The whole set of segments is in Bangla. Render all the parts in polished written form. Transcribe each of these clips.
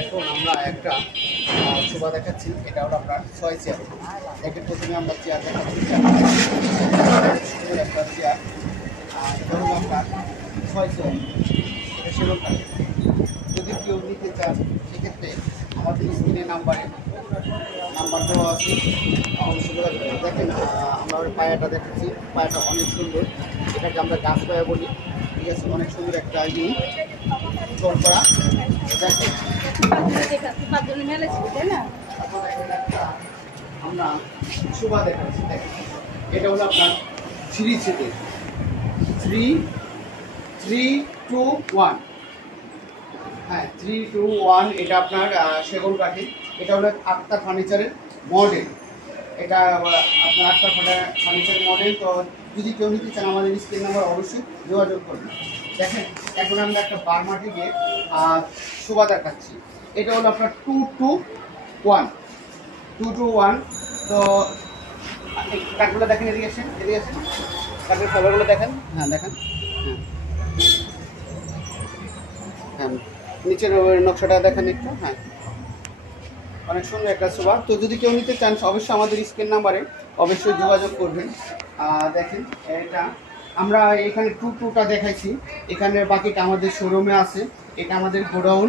এখন আমরা একটা শোভা দেখাচ্ছি। এটা হলো আপনার 6 চেয়ার। একে প্রথমে আমরা চেয়ার দেখাচ্ছি, সুন্দর একটা চেয়ার। এটা হলো আপনার 6 চেয়ার, এটা সেরকম কাঠের। যদি কেউ নিতে চান সেক্ষেত্রে আমাদের স্ক্রিনে নাম্বার দেওয়া আছে, অবশ্যই যোগাযোগ করুন। দেখেন আমরা পায়াটা দেখাচ্ছি, পায়াটা অনেক সুন্দর, এটাকে আমরা গাছ পায়া বলি। ঠিক আছে, অনেক সুন্দর একটা চল করা। দেখেন আমরা শোভা দেখাচ্ছি। দেখেন এটা হলো আপনার 3 সিটের, 3, 3, 2, 1। হ্যাঁ, 3, 2, 1। এটা আপনার সেগুন কাঠি। এটা হলো আক্তার ফার্নিচারের মডেল। এটা আপনার আক্তার ফার্নিচারের মডেল। তো যদি কেউ নিতে চান আমাদের স্ক্রিন নাম্বার অবশ্যই যোগাযোগ করবেন। দেখেন এখন আমরা একটা বার্মাটি দিয়ে শোভা দেখাচ্ছি। এটা হলো আপনার 2, 2, 1, 2, 2, 1। তো কাঠগুলো দেখেন, এদিকে আসেন, কাঠের ফলগুলো দেখেন। হ্যাঁ দেখেন, হ্যাঁ নিচের নকশাটা দেখেন একটু। হ্যাঁ, অনেক সুন্দর একটা শোভা। তো যদি কেউ নিতে চান অবশ্যই আমাদের স্ক্রিন নাম্বারে অবশ্যই যোগাযোগ করবেন। দেখেন এটা আমরা এখানে 2, 2টা দেখাইছি, এখানে বাকিটা আমাদের শোরুমে আছে। এটা আমাদের গোডাউন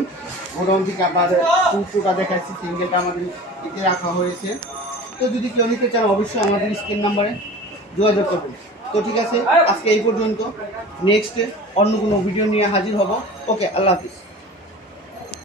থেকে আমাদের 2, 2টা দেখাইছি, সিঙ্গেলটা আমাদের এতে রাখা হয়েছে। তো যদি কেউ নিতে চান অবশ্যই আমাদের স্ক্রিন নাম্বারে যোগাযোগ করবেন। তো ঠিক আছে, আজকে এই পর্যন্ত। নেক্সট অন্য কোনো ভিডিও নিয়ে হাজির হব। ওকে, আল্লাহ হাফিজ।